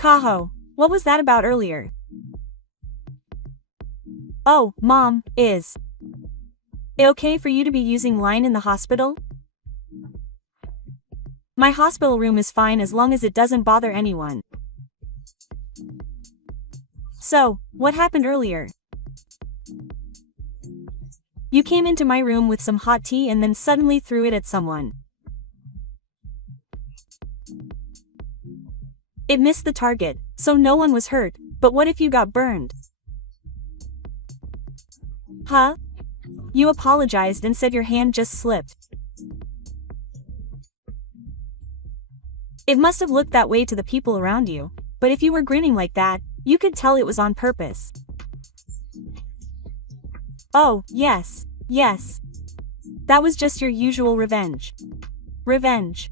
Kaho, what was that about earlier? Oh, Mom, is it okay for you to be using line in the hospital? My hospital room is fine as long as it doesn't bother anyone. So, what happened earlier? You came into my room with some hot tea and then suddenly threw it at someone. It missed the target, so no one was hurt, but what if you got burned? Huh? You apologized and said your hand just slipped. It must have looked that way to the people around you, but if you were grinning like that, you could tell it was on purpose. Oh, yes, yes. That was just your usual revenge. Revenge.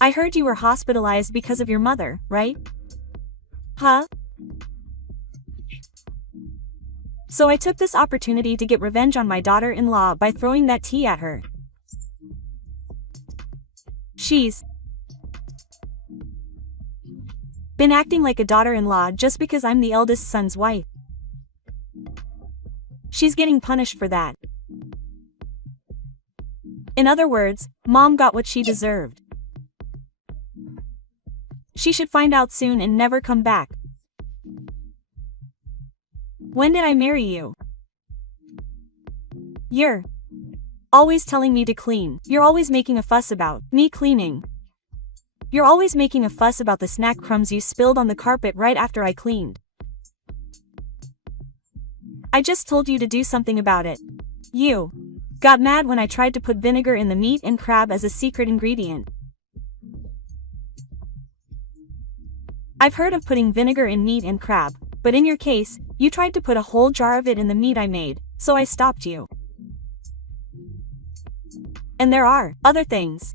I heard you were hospitalized because of your mother, right? Huh? So I took this opportunity to get revenge on my daughter-in-law by throwing that tea at her. She's been acting like a daughter-in-law just because I'm the eldest son's wife. She's getting punished for that. In other words, Mom got what she deserved. She should find out soon and never come back. When did I marry you? You're always telling me to clean. You're always making a fuss about me cleaning. You're always making a fuss about the snack crumbs you spilled on the carpet right after I cleaned. I just told you to do something about it. You got mad when I tried to put vinegar in the meat and crab as a secret ingredient. I've heard of putting vinegar in meat and crab, but in your case, you tried to put a whole jar of it in the meat I made, so I stopped you. And there are other things.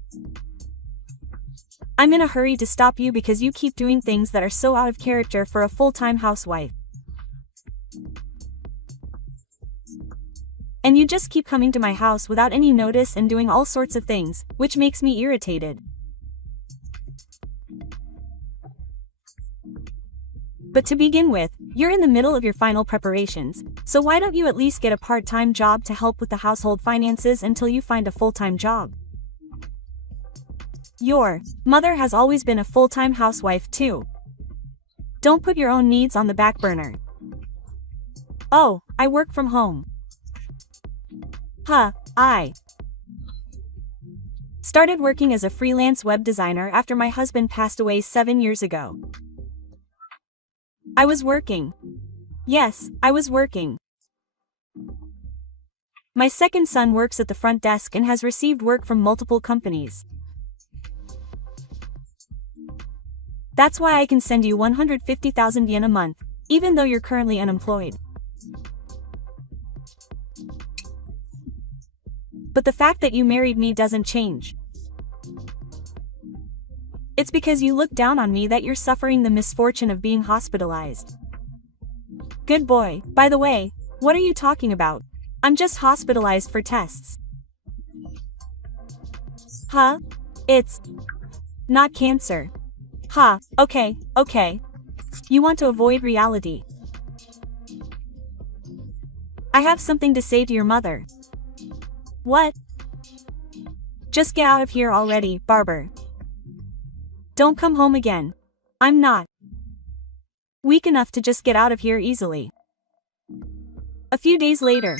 I'm in a hurry to stop you because you keep doing things that are so out of character for a full-time housewife. And you just keep coming to my house without any notice and doing all sorts of things, which makes me irritated. But to begin with, you're in the middle of your final preparations, so why don't you at least get a part-time job to help with the household finances until you find a full-time job? Your mother has always been a full-time housewife too. Don't put your own needs on the back burner. Oh, I work from home. I started working as a freelance web designer after my husband passed away 7 years ago. I was working. Yes, I was working. My second son works at the front desk and has received work from multiple companies. That's why I can send you 150,000 yen a month, even though you're currently unemployed. But the fact that you married me doesn't change. It's because you look down on me that you're suffering the misfortune of being hospitalized. Good boy. By the way, what are you talking about? I'm just hospitalized for tests. Huh? It's not cancer. Ha, okay. You want to avoid reality. I have something to say to your mother. What? Just get out of here already, Barber. Don't come home again. I'm not weak enough to just get out of here easily. A few days later.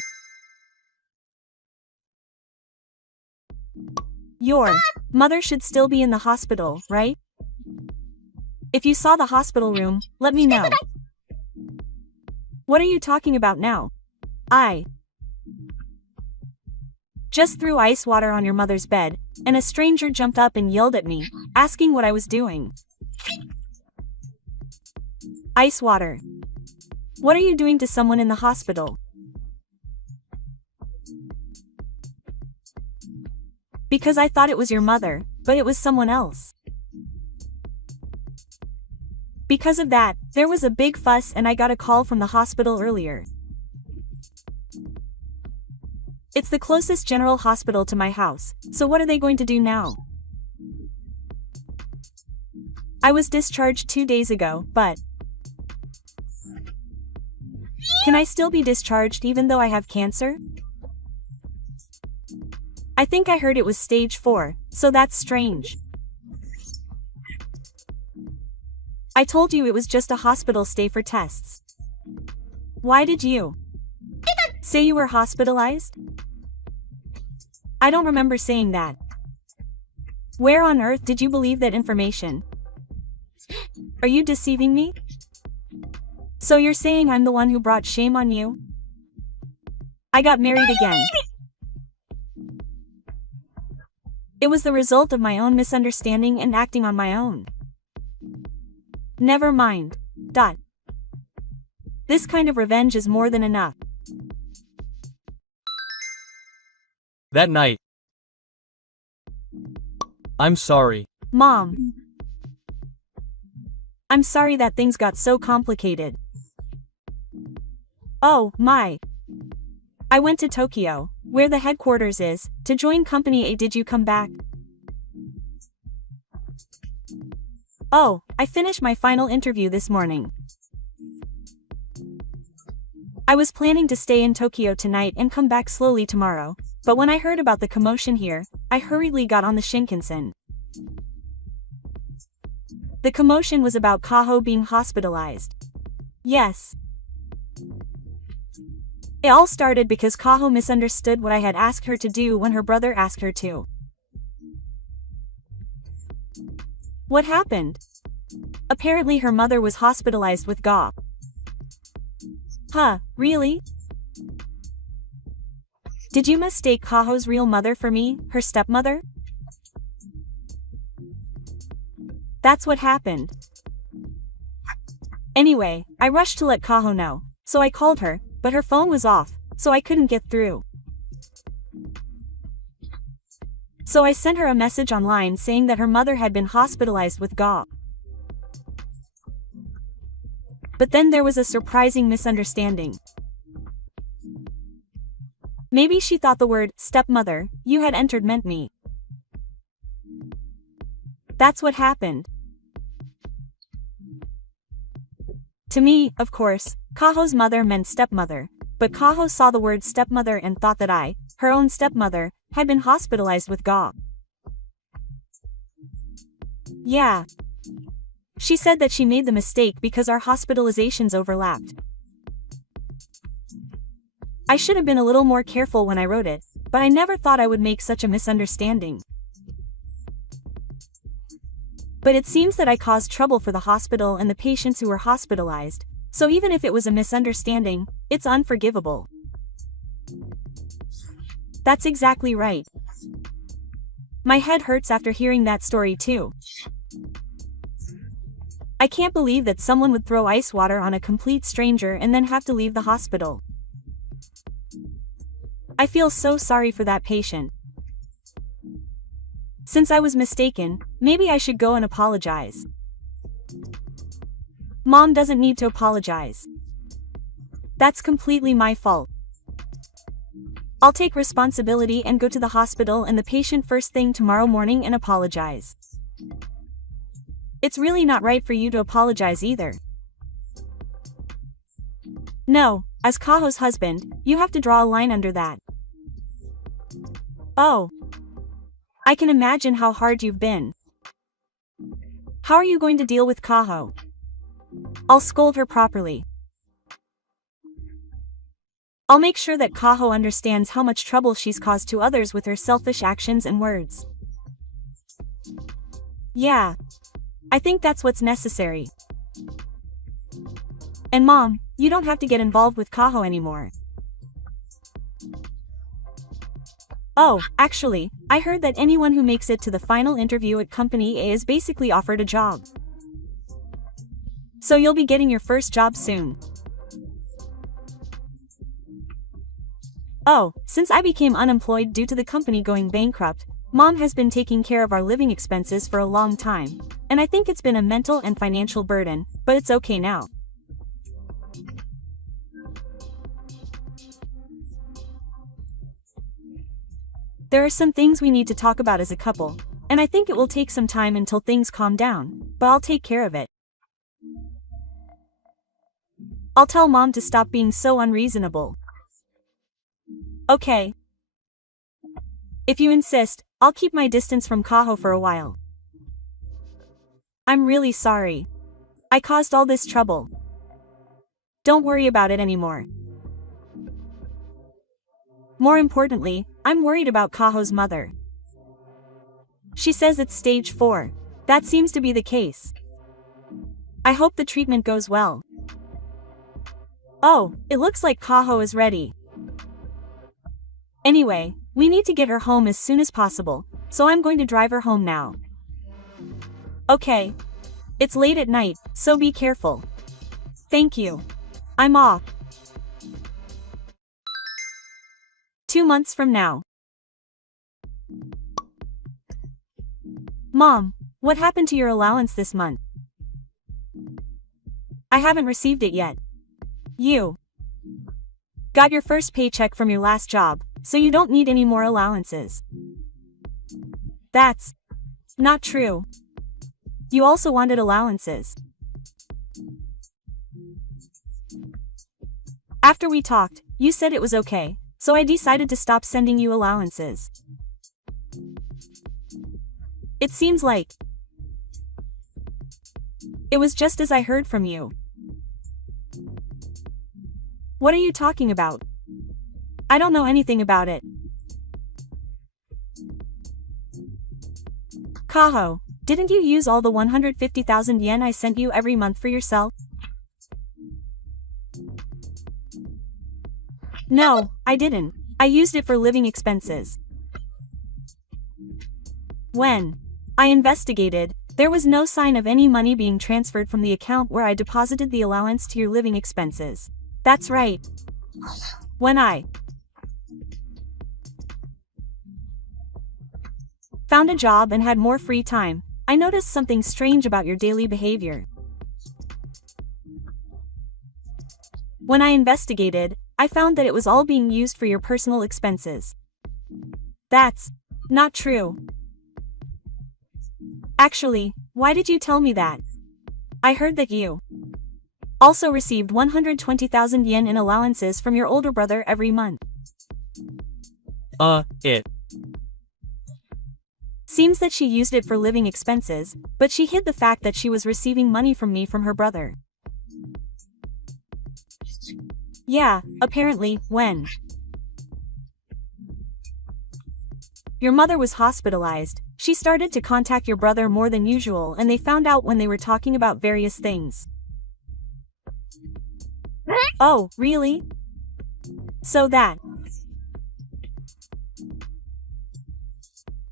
Your mother should still be in the hospital, right? If you saw the hospital room, let me know. What are you talking about now? I just threw ice water on your mother's bed, and a stranger jumped up and yelled at me, asking what I was doing. Ice water. What are you doing to someone in the hospital? Because I thought it was your mother, but it was someone else. Because of that, there was a big fuss and I got a call from the hospital earlier. It's the closest general hospital to my house, so what are they going to do now? I was discharged 2 days ago, but can I still be discharged even though I have cancer? I think I heard it was stage 4, so that's strange. I told you it was just a hospital stay for tests. Why did you say you were hospitalized? I don't remember saying that. Where on earth did you believe that information? Are you deceiving me? So you're saying I'm the one who brought shame on you? I got married again. It was the result of my own misunderstanding and acting on my own. Never mind. This kind of revenge is more than enough. That night. I'm sorry. Mom. I'm sorry that things got so complicated. Oh, my. I went to Tokyo, where the headquarters is, to join Company A. Did you come back? Oh, I finished my final interview this morning. I was planning to stay in Tokyo tonight and come back slowly tomorrow, but when I heard about the commotion here, I hurriedly got on the Shinkansen. The commotion was about Kaho being hospitalized. Yes. It all started because Kaho misunderstood what I had asked her to do when her brother asked her to. What happened? Apparently her mother was hospitalized with GA. Huh, really? Did you mistake Kaho's real mother for me, her stepmother? That's what happened. Anyway, I rushed to let Kaho know, so I called her, but her phone was off, so I couldn't get through. So I sent her a message online saying that her mother had been hospitalized with GA. But then there was a surprising misunderstanding. Maybe she thought the word stepmother you had entered meant me. That's what happened. To me, of course, Kaho's mother meant stepmother, but Kaho saw the word stepmother and thought that I, her own stepmother, had been hospitalized with GA. Yeah. She said that she made the mistake because our hospitalizations overlapped. I should have been a little more careful when I wrote it, but I never thought I would make such a misunderstanding. But it seems that I caused trouble for the hospital and the patients who were hospitalized, so even if it was a misunderstanding, it's unforgivable. That's exactly right. My head hurts after hearing that story too. I can't believe that someone would throw ice water on a complete stranger and then have to leave the hospital. I feel so sorry for that patient. Since I was mistaken, maybe I should go and apologize. Mom doesn't need to apologize. That's completely my fault. I'll take responsibility and go to the hospital and the patient first thing tomorrow morning and apologize. It's really not right for you to apologize either. No, as Kaho's husband, you have to draw a line under that. Oh. I can imagine how hard you've been. How are you going to deal with Kaho? I'll scold her properly. I'll make sure that Kaho understands how much trouble she's caused to others with her selfish actions and words. Yeah. I think that's what's necessary. And Mom, you don't have to get involved with Kaho anymore. Oh, actually, I heard that anyone who makes it to the final interview at Company A is basically offered a job. So you'll be getting your first job soon. Oh, since I became unemployed due to the company going bankrupt, Mom has been taking care of our living expenses for a long time, and I think it's been a mental and financial burden, but it's okay now. There are some things we need to talk about as a couple, and I think it will take some time until things calm down, but I'll take care of it. I'll tell Mom to stop being so unreasonable. Okay. If you insist, I'll keep my distance from Kaho for a while. I'm really sorry. I caused all this trouble. Don't worry about it anymore. More importantly, I'm worried about Kaho's mother. She says it's stage 4. That seems to be the case. I hope the treatment goes well. Oh, it looks like Kaho is ready. Anyway, we need to get her home as soon as possible, so I'm going to drive her home now. Okay. It's late at night, so be careful. Thank you. I'm off. 2 months from now. Mom, what happened to your allowance this month? I haven't received it yet. You got your first paycheck from your last job, so you don't need any more allowances. That's not true. You also wanted allowances. After we talked, you said it was okay, so I decided to stop sending you allowances. It seems like it was just as I heard from you. What are you talking about? I don't know anything about it. Kaho, didn't you use all the 150,000 yen I sent you every month for yourself? No, I didn't. I used it for living expenses. When I investigated, there was no sign of any money being transferred from the account where I deposited the allowance to your living expenses. That's right. When I found a job and had more free time, I noticed something strange about your daily behavior. When I investigated, I found that it was all being used for your personal expenses. That's not true. Actually, why did you tell me that? I heard that you also received 120,000 yen in allowances from your older brother every month. It seems that she used it for living expenses, but she hid the fact that she was receiving money from me from her brother. Yeah, apparently, when your mother was hospitalized, she started to contact your brother more than usual, and they found out when they were talking about various things. Oh, really? So that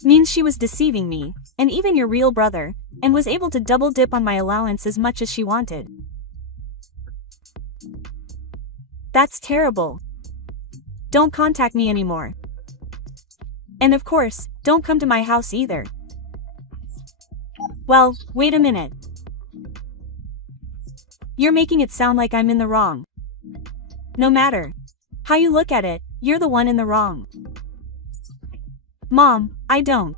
means she was deceiving me, and even your real brother, and was able to double dip on my allowance as much as she wanted. That's terrible. Don't contact me anymore. And of course, don't come to my house either. Well, wait a minute. You're making it sound like I'm in the wrong. No matter how you look at it, you're the one in the wrong. Mom, I don't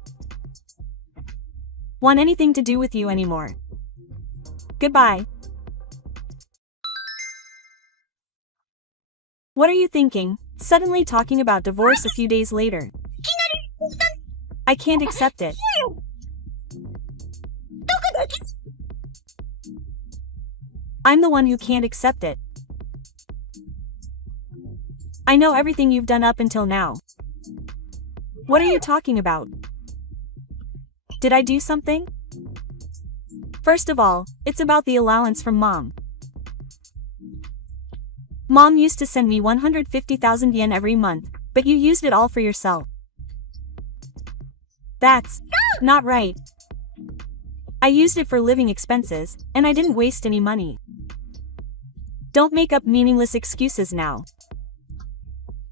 want anything to do with you anymore. Goodbye. What are you thinking, suddenly talking about divorce a few days later? I can't accept it. I'm the one who can't accept it. I know everything you've done up until now. What are you talking about? Did I do something? First of all, it's about the allowance from Mom. Mom used to send me 150,000 yen every month, but you used it all for yourself. That's not right. I used it for living expenses, and I didn't waste any money. Don't make up meaningless excuses now.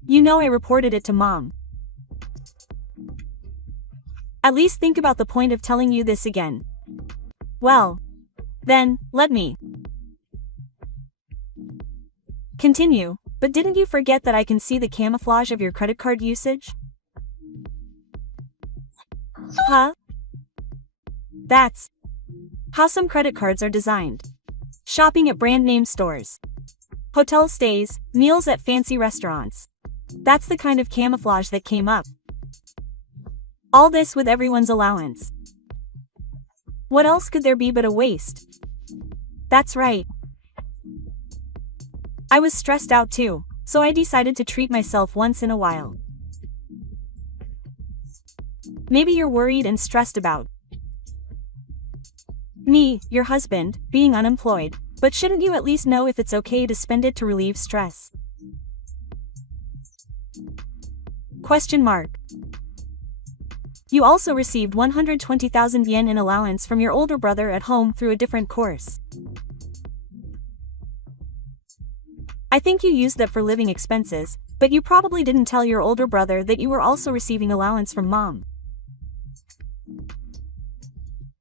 You know I reported it to Mom. At least think about the point of telling you this again. Well, then, let me continue, but didn't you forget that I can see the camouflage of your credit card usage? Huh? That's how some credit cards are designed. Shopping at brand name stores. Hotel stays, meals at fancy restaurants. That's the kind of camouflage that came up. All this with everyone's allowance. What else could there be but a waste? That's right. I was stressed out too, so I decided to treat myself once in a while. Maybe you're worried and stressed about me, your husband, being unemployed, but shouldn't you at least know if it's okay to spend it to relieve stress? Question mark. You also received 120,000 yen in allowance from your older brother at home through a different course. I think you used that for living expenses, but you probably didn't tell your older brother that you were also receiving allowance from mom.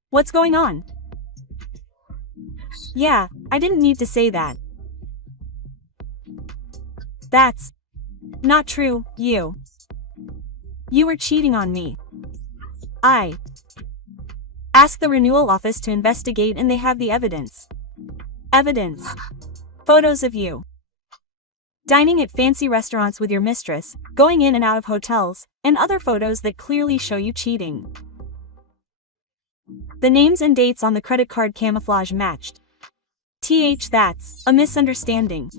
What's going on? Yeah, I didn't need to say that. That's not true, you. You were cheating on me. I asked the renewal office to investigate and they have the evidence. Evidence. Photos of you dining at fancy restaurants with your mistress, going in and out of hotels, and other photos that clearly show you cheating. The names and dates on the credit card camouflage matched. That's a misunderstanding.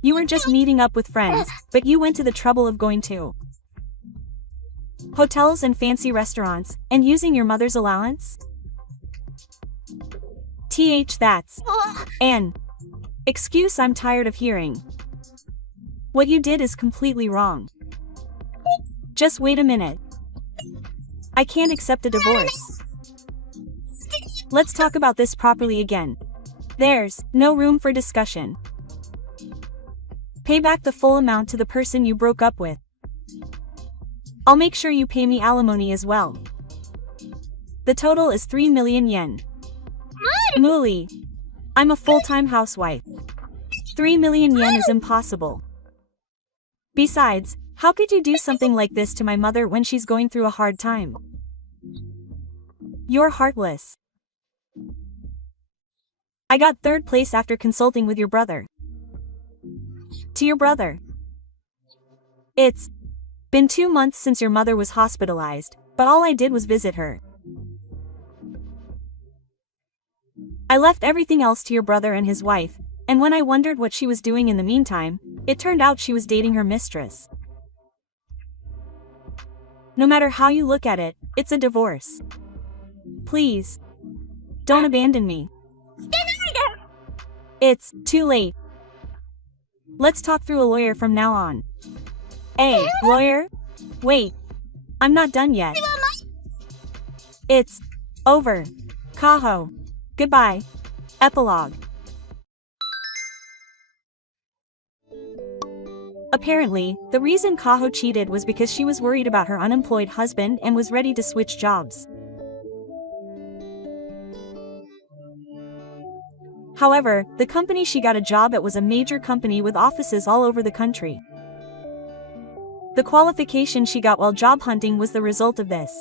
You were just meeting up with friends, but you went to the trouble of going to hotels and fancy restaurants, and using your mother's allowance? That's an excuse I'm tired of hearing. What you did is completely wrong. Just wait a minute. I can't accept a divorce. Let's talk about this properly again. There's no room for discussion. Pay back the full amount to the person you broke up with. I'll make sure you pay me alimony as well. The total is 3 million yen. Muli. I'm a full-time housewife. 3 million yen is impossible. Besides, how could you do something like this to my mother when she's going through a hard time? You're heartless. I got third place after consulting with your brother. To your brother. It's been 2 months since your mother was hospitalized, but all I did was visit her. I left everything else to your brother and his wife, and when I wondered what she was doing in the meantime, it turned out she was dating her mistress. No matter how you look at it, it's a divorce. Please, don't abandon me. It's too late. Let's talk through a lawyer from now on. Hey, lawyer? Wait. I'm not done yet. It's over. Kaho. Goodbye. Epilogue. Apparently, the reason Kaho cheated was because she was worried about her unemployed husband and was ready to switch jobs. However, the company she got a job at was a major company with offices all over the country. The qualification she got while job hunting was the result of this.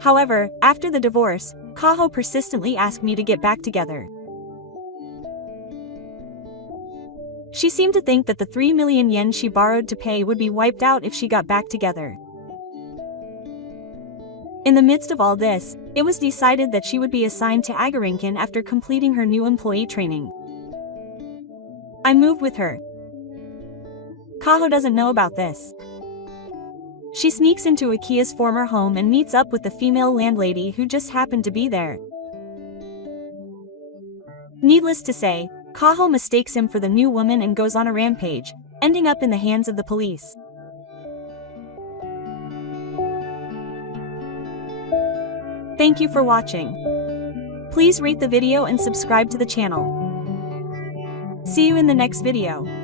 However, after the divorce, Kaho persistently asked me to get back together. She seemed to think that the 3 million yen she borrowed to pay would be wiped out if she got back together. In the midst of all this, it was decided that she would be assigned to Agarinkan after completing her new employee training. I moved with her. Kaho doesn't know about this. She sneaks into Akia's former home and meets up with the female landlady who just happened to be there. Needless to say, Kaho mistakes him for the new woman and goes on a rampage, ending up in the hands of the police. Thank you for watching. Please rate the video and subscribe to the channel. See you in the next video.